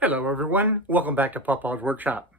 Hello everyone, welcome back to Pawpaw's Workshop.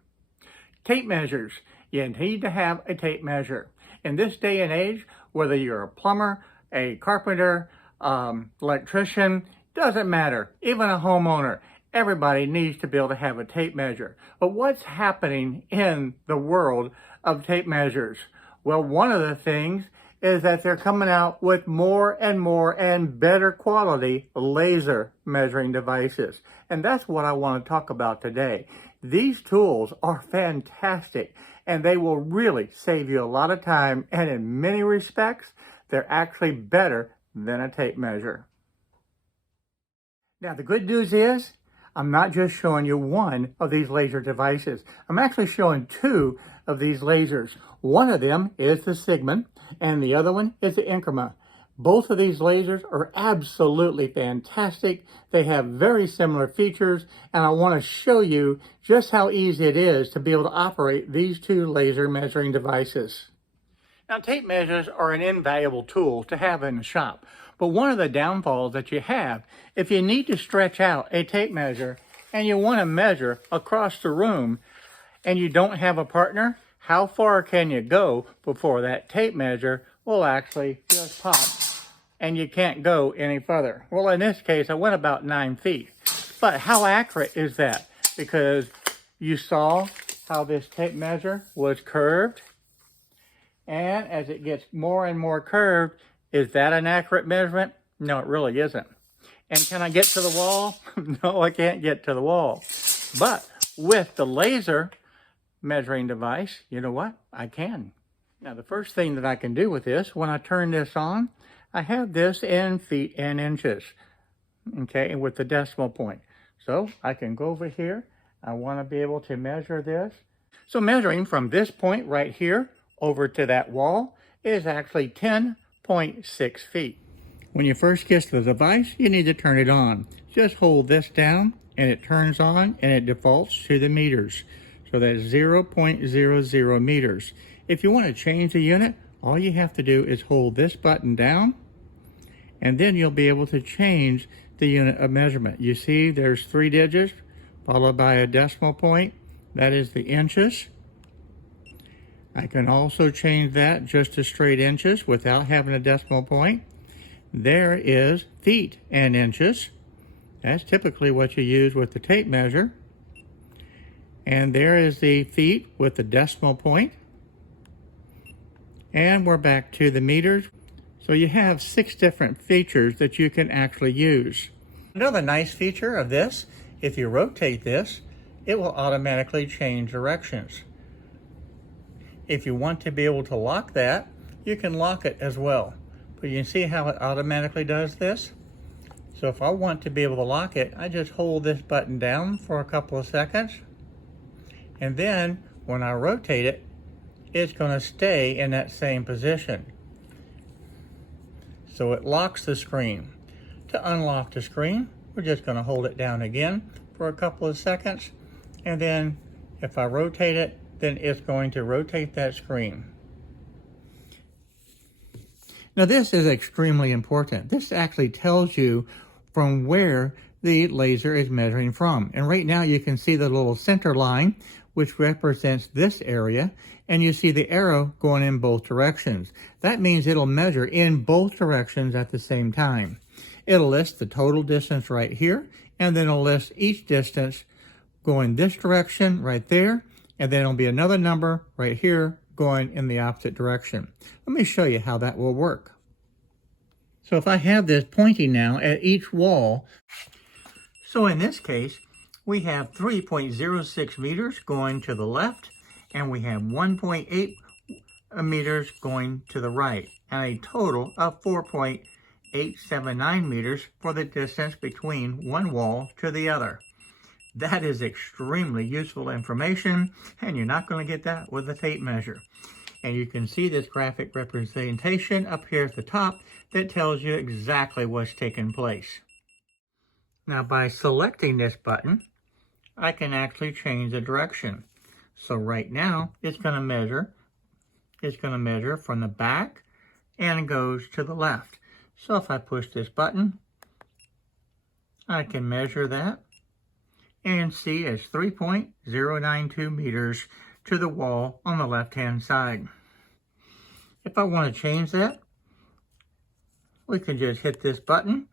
Tape measures. You need to have a tape measure. In this day and age, whether you're a plumber, a carpenter, electrician, doesn't matter, even a homeowner, everybody needs to be able to have a tape measure. But what's happening in the world of tape measures? Well, one of the things is that they're coming out with more and better quality laser measuring devices. And that's what I want to talk about today. These tools are fantastic and they will really save you a lot of time, and in many respects, they're actually better than a tape measure. Now, the good news is, I'm not just showing you one of these laser devices. I'm actually showing two of these lasers. One of them is the Cigman, and the other one is the Inkerma. Both of these lasers are absolutely fantastic. They have very similar features, and I want to show you just how easy it is to be able to operate these two laser measuring devices. Now, tape measures are an invaluable tool to have in the shop, but one of the downfalls that you have, if you need to stretch out a tape measure and you want to measure across the room and you don't have a partner, how far can you go before that tape measure will actually just pop and you can't go any further? Well, in this case, I went about 9 feet. But how accurate is that? Because you saw how this tape measure was curved. And as it gets more and more curved, is that an accurate measurement? No, it really isn't. And can I get to the wall? No, I can't get to the wall. But with the laser measuring device, you know what? I can. Now, the first thing that I can do with this, when I turn this on, I have this in feet and inches, okay, with the decimal point. So I can go over here. I want to be able to measure this. So measuring from this point right here over to that wall is actually 10.6 feet. When you first get the device, you need to turn it on. Just hold this down and it turns on and it defaults to the meters. So that's 0.00 meters. If you want to change the unit, all you have to do is hold this button down and then you'll be able to change the unit of measurement. You see there's 3 digits followed by a decimal point. That is the inches. I can also change that just to straight inches without having a decimal point. There is feet and inches. That's typically what you use with the tape measure. And there is the feet with the decimal point. And we're back to the meters. So you have 6 different features that you can actually use. Another nice feature of this, if you rotate this, it will automatically change directions. If you want to be able to lock that, you can lock it as well. But you can see how it automatically does this. So if I want to be able to lock it, I just hold this button down for a couple of seconds. And then when I rotate it, it's going to stay in that same position. So it locks the screen. To unlock the screen, we're just going to hold it down again for a couple of seconds. And then if I rotate it, then it's going to rotate that screen. Now this is extremely important. This actually tells you from where the laser is measuring from. And right now you can see the little center line, which represents this area, and you see the arrow going in both directions. That means it'll measure in both directions at the same time. It'll list the total distance right here, and then it'll list each distance going this direction right there, and then it'll be another number right here going in the opposite direction. Let me show you how that will work. So if I have this pointing now at each wall, so in this case, we have 3.06 meters going to the left, and we have 1.8 meters going to the right, and a total of 4.879 meters for the distance between one wall to the other. That is extremely useful information, and you're not going to get that with a tape measure. And you can see this graphic representation up here at the top that tells you exactly what's taking place. Now by selecting this button, I can actually change the direction. So right now it's going to measure from the back and it goes to the left. So if I push this button, I can measure that and C is 3.092 meters to the wall on the left-hand side. If I want to change that, we can just hit this button,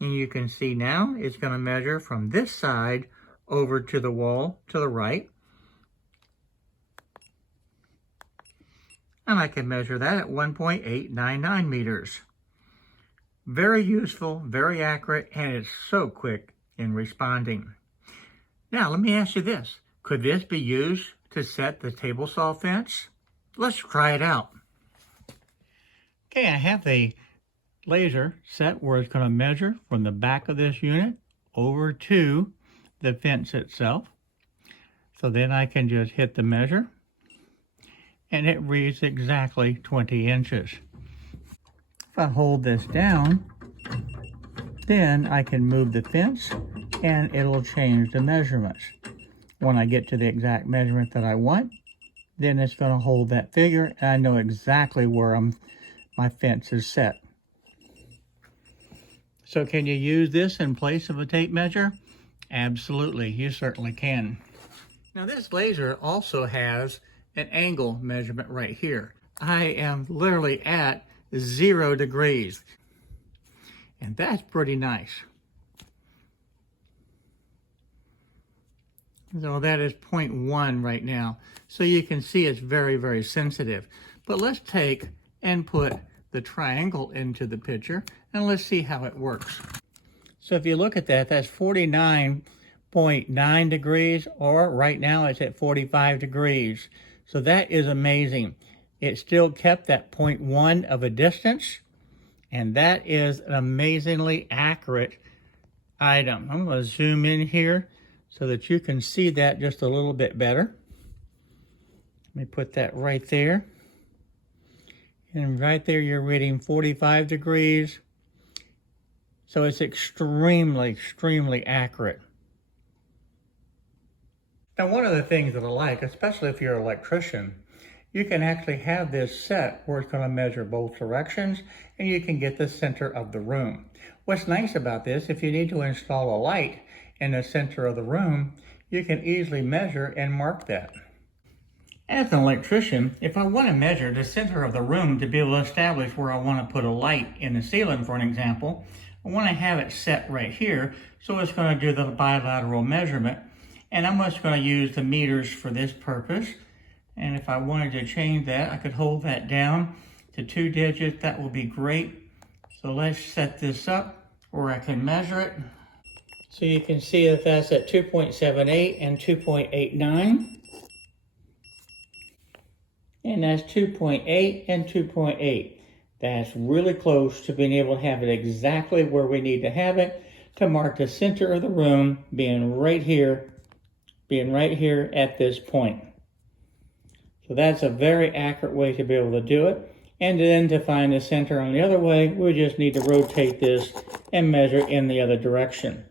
and you can see now it's going to measure from this side over to the wall to the right. And I can measure that at 1.899 meters. Very useful, very accurate, and it's so quick in responding. Now, let me ask you this. Could this be used to set the table saw fence? Let's try it out. Okay, I have the laser set where it's going to measure from the back of this unit over to the fence itself. So then I can just hit the measure, and it reads exactly 20 inches. If I hold this down, then I can move the fence and it'll change the measurements. When I get to the exact measurement that I want, then it's going to hold that figure, and I know exactly where my fence is set. So can you use this in place of a tape measure? Absolutely, you certainly can. Now this laser also has an angle measurement right here. I am literally at 0 degrees, and that's pretty nice. So that is 0.1 right now. So you can see it's very, very sensitive. But let's take and put the triangle into the picture, and let's see how it works. So if you look at that, that's 49.9 degrees, or right now it's at 45 degrees. So that is amazing. It still kept that 0.1 of a distance, and that is an amazingly accurate item. I'm going to zoom in here so that you can see that just a little bit better. Let me put that right there. And right there you're reading 45 degrees. So it's extremely, extremely accurate. Now one of the things that I like, especially if you're an electrician, you can actually have this set where it's going to measure both directions, and you can get the center of the room. What's nice about this, if you need to install a light in the center of the room, you can easily measure and mark that. As an electrician, if I want to measure the center of the room to be able to establish where I want to put a light in the ceiling, for an example, I want to have it set right here, so it's going to do the bilateral measurement, and I'm just going to use the meters for this purpose. And if I wanted to change that, I could hold that down to 2 digits. That will be great. So let's set this up where I can measure it. So you can see that that's at 2.78 and 2.89. And that's 2.8 and 2.8. That's really close to being able to have it exactly where we need to have it to mark the center of the room being right here at this point. So that's a very accurate way to be able to do it. And then to find the center on the other way, we just need to rotate this and measure in the other direction.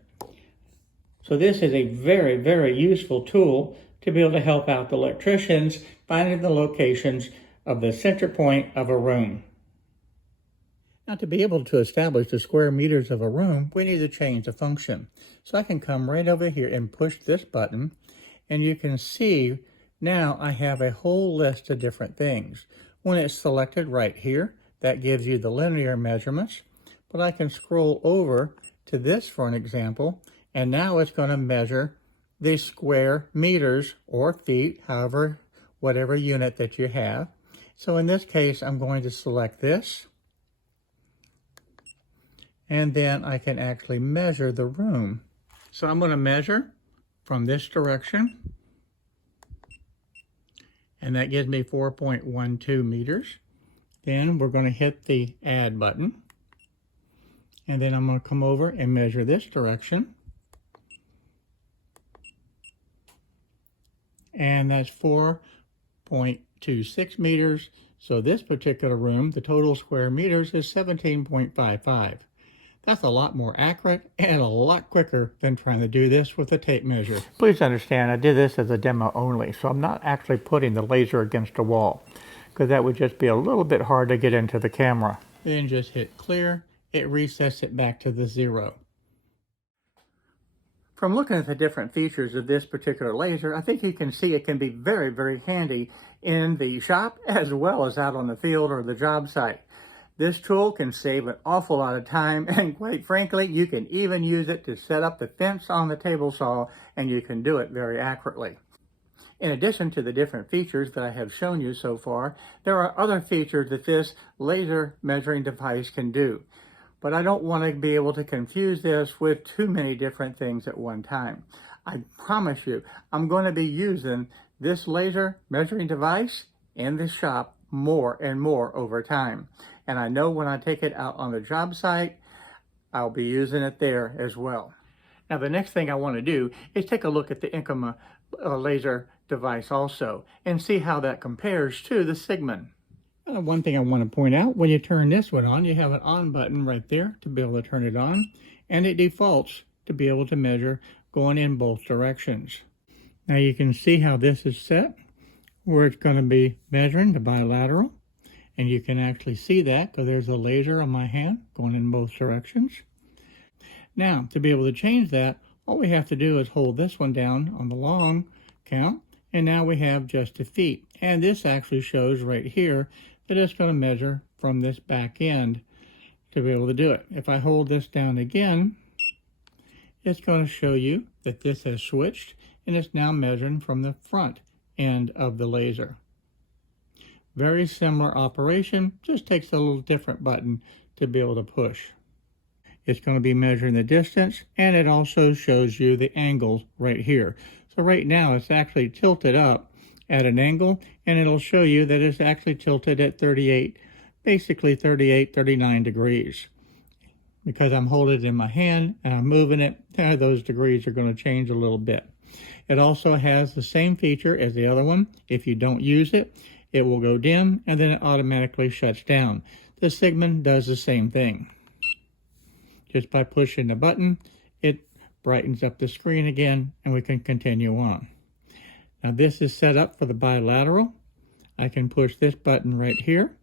So this is a very, very useful tool to be able to help out the electricians finding the locations of the center point of a room. Now to be able to establish the square meters of a room, we need to change the function. So I can come right over here and push this button, and you can see now I have a whole list of different things. When it's selected right here, that gives you the linear measurements, but I can scroll over to this for an example, and now it's going to measure the square meters or feet, however, whatever unit that you have. So in this case, I'm going to select this, and then I can actually measure the room. So I'm going to measure from this direction, and that gives me 4.12 meters. Then we're going to hit the add button, and then I'm going to come over and measure this direction, and that's 4.26 meters. So this particular room, the total square meters is 17.55. That's a lot more accurate and a lot quicker than trying to do this with a tape measure. Please understand, I did this as a demo only, so I'm not actually putting the laser against a wall, because that would just be a little bit hard to get into the camera. Then just hit clear. It resets it back to the 0. From looking at the different features of this particular laser, I think you can see it can be very, very handy in the shop as well as out on the field or the job site. This tool can save an awful lot of time, and quite frankly, you can even use it to set up the fence on the table saw, and you can do it very accurately. In addition to the different features that I have shown you so far, there are other features that this laser measuring device can do. But I don't want to be able to confuse this with too many different things at one time. I promise you, I'm going to be using this laser measuring device in the shop more and more over time. And I know when I take it out on the job site, I'll be using it there as well. Now, the next thing I want to do is take a look at the Inkerma laser device also and see how that compares to the Cigman. One thing I want to point out, when you turn this one on, you have an on button right there to be able to turn it on, and it defaults to be able to measure going in both directions. Now you can see how this is set, where it's going to be measuring the bilateral, and you can actually see that because there's a laser on my hand going in both directions. Now, to be able to change that, all we have to do is hold this one down on the long count, and now we have just a feet. And this actually shows right here that it's going to measure from this back end to be able to do it. If I hold this down again, it's going to show you that this has switched and it's now measuring from the front end of the laser. Very similar operation, just takes a little different button to be able to push. It's going to be measuring the distance, and it also shows you the angles right here. So right now it's actually tilted up at an angle, and it'll show you that it's actually tilted at 39 degrees. Because I'm holding it in my hand and I'm moving it, those degrees are going to change a little bit. It also has the same feature as the other one. If you don't use it, it will go dim and then it automatically shuts down. The Sigmund does the same thing. Just by pushing the button, it brightens up the screen again and we can continue on. Now this is set up for the bilateral. I can push this button right here.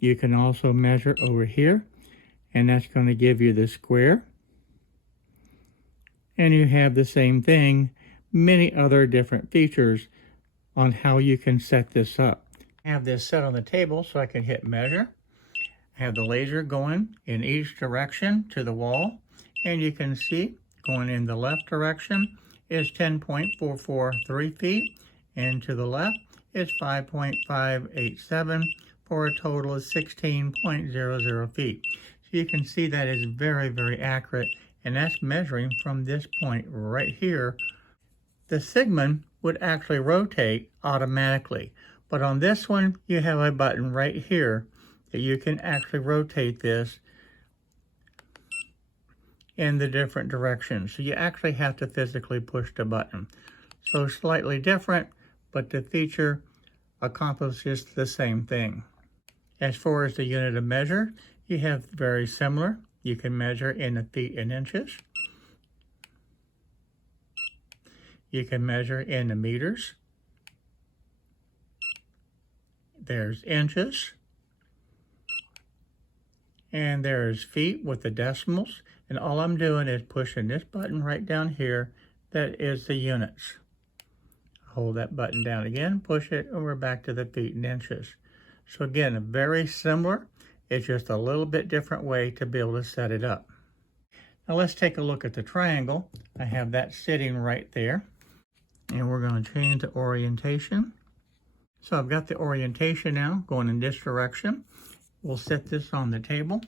You can also measure over here, and that's going to give you the square. And you have the same thing, many other different features on how you can set this up. I have this set on the table so I can hit measure. I have the laser going in each direction to the wall, and you can see going in the left direction is 10.443 feet, and to the left is 5.587 for a total of 16.00 feet. So you can see that is very, very accurate, and that's measuring from this point right here. The Sigmund would actually rotate automatically, but on this one you have a button right here that you can actually rotate this in the different directions. So you actually have to physically push the button. So slightly different, but the feature accomplishes the same thing. As far as the unit of measure, you have very similar. You can measure in the feet and inches. You can measure in the meters. There's inches. And there's feet with the decimals. And all I'm doing is pushing this button right down here. That is the units. Hold that button down again, push it, and we're back to the feet and inches. So again, very similar. It's just a little bit different way to be able to set it up. Now let's take a look at the triangle. I have that sitting right there. And we're going to change the orientation. So I've got the orientation now going in this direction. We'll set this on the table.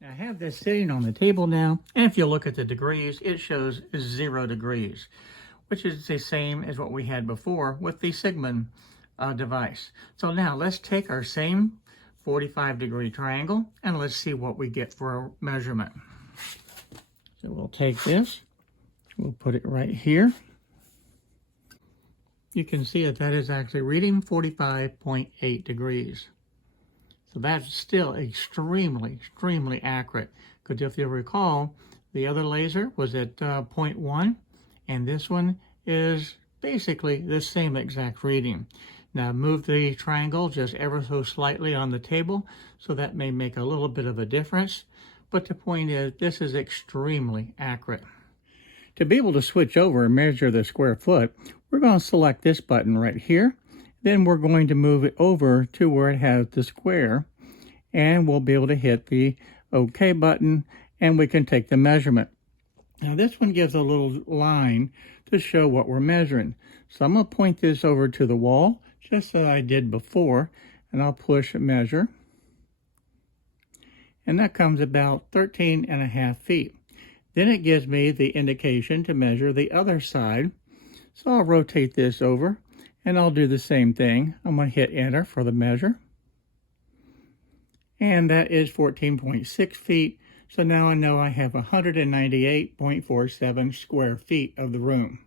Now I have this sitting on the table now, and if you look at the degrees, it shows 0 degrees, which is the same as what we had before with the Sigmund device. So now let's take our same 45-degree triangle and let's see what we get for a measurement. So we'll take this, we'll put it right here. You can see that that is actually reading 45.8 degrees. So that's still extremely, extremely accurate. Because if you recall, the other laser was at 0.1, and this one is basically the same exact reading. Now move the triangle just ever so slightly on the table, so that may make a little bit of a difference. But the point is, this is extremely accurate. To be able to switch over and measure the square foot, we're going to select this button right here. Then we're going to move it over to where it has the square, and we'll be able to hit the OK button, and we can take the measurement. Now this one gives a little line to show what we're measuring. So I'm going to point this over to the wall, just as I did before, and I'll push measure. And that comes about 13.5 feet. Then it gives me the indication to measure the other side. So I'll rotate this over, and I'll do the same thing. I'm going to hit enter for the measure. And that is 14.6 feet. So now I know I have 198.47 square feet of the room.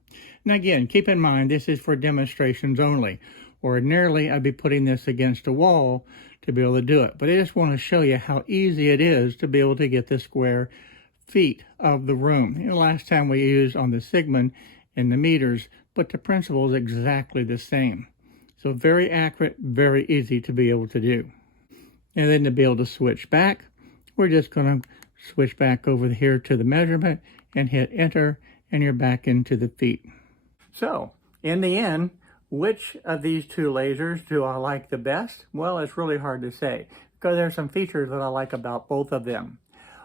Now again, keep in mind, this is for demonstrations only. Ordinarily, I'd be putting this against a wall to be able to do it. But I just want to show you how easy it is to be able to get the square feet of the room. And the last time we used on the Sigmund in the meters, but the principle is exactly the same. So very accurate, very easy to be able to do. And then to be able to switch back, we're just going to switch back over here to the measurement and hit enter, and you're back into the feet. So, in the end, which of these two lasers do I like the best? Well, it's really hard to say, because there's some features that I like about both of them.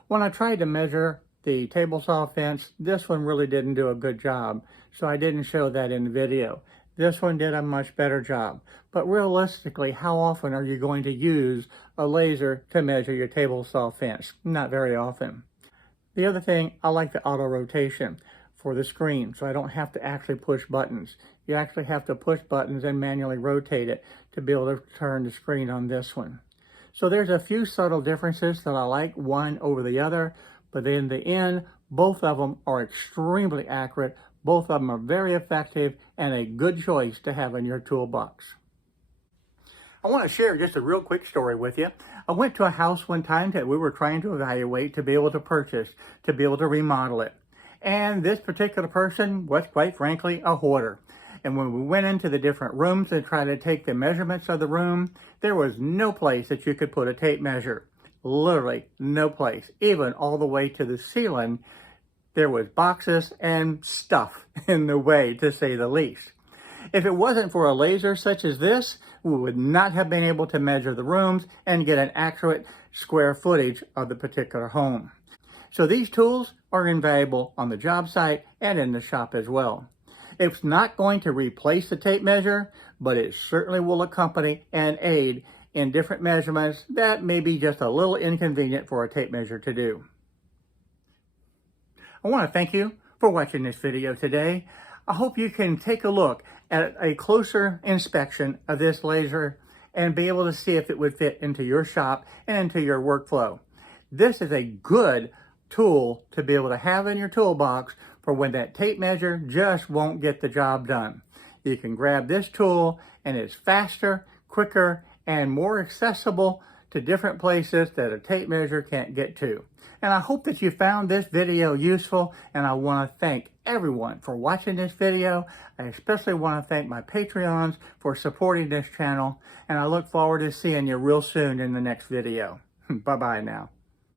When I tried to measure the table saw fence, this one really didn't do a good job, so I didn't show that in the video. This one did a much better job. But realistically, how often are you going to use a laser to measure your table saw fence? Not very often. The other thing, I like the auto rotation for the screen, so I don't have to actually push buttons. You actually have to push buttons and manually rotate it to be able to turn the screen on this one. So there's a few subtle differences that I like one over the other, but in the end, both of them are extremely accurate. Both of them are very effective and a good choice to have in your toolbox. I want to share just a real quick story with you. I went to a house one time that we were trying to evaluate to be able to purchase, to be able to remodel it. And this particular person was, quite frankly, a hoarder. And when we went into the different rooms and tried to take the measurements of the room, there was no place that you could put a tape measure. Literally no place. Even all the way to the ceiling, there was boxes and stuff in the way, to say the least. If it wasn't for a laser such as this, we would not have been able to measure the rooms and get an accurate square footage of the particular home. So these tools are invaluable on the job site and in the shop as well. It's not going to replace the tape measure, but it certainly will accompany and aid in different measurements that may be just a little inconvenient for a tape measure to do. I want to thank you for watching this video today. I hope you can take a look at a closer inspection of this laser and be able to see if it would fit into your shop and into your workflow. This is a good tool to be able to have in your toolbox for when that tape measure just won't get the job done. You can grab this tool and it's faster, quicker, and more accessible to different places that a tape measure can't get to. And I hope that you found this video useful, and I want to thank everyone for watching this video. I especially want to thank my Patreons for supporting this channel, and I look forward to seeing you real soon in the next video. Bye-bye now.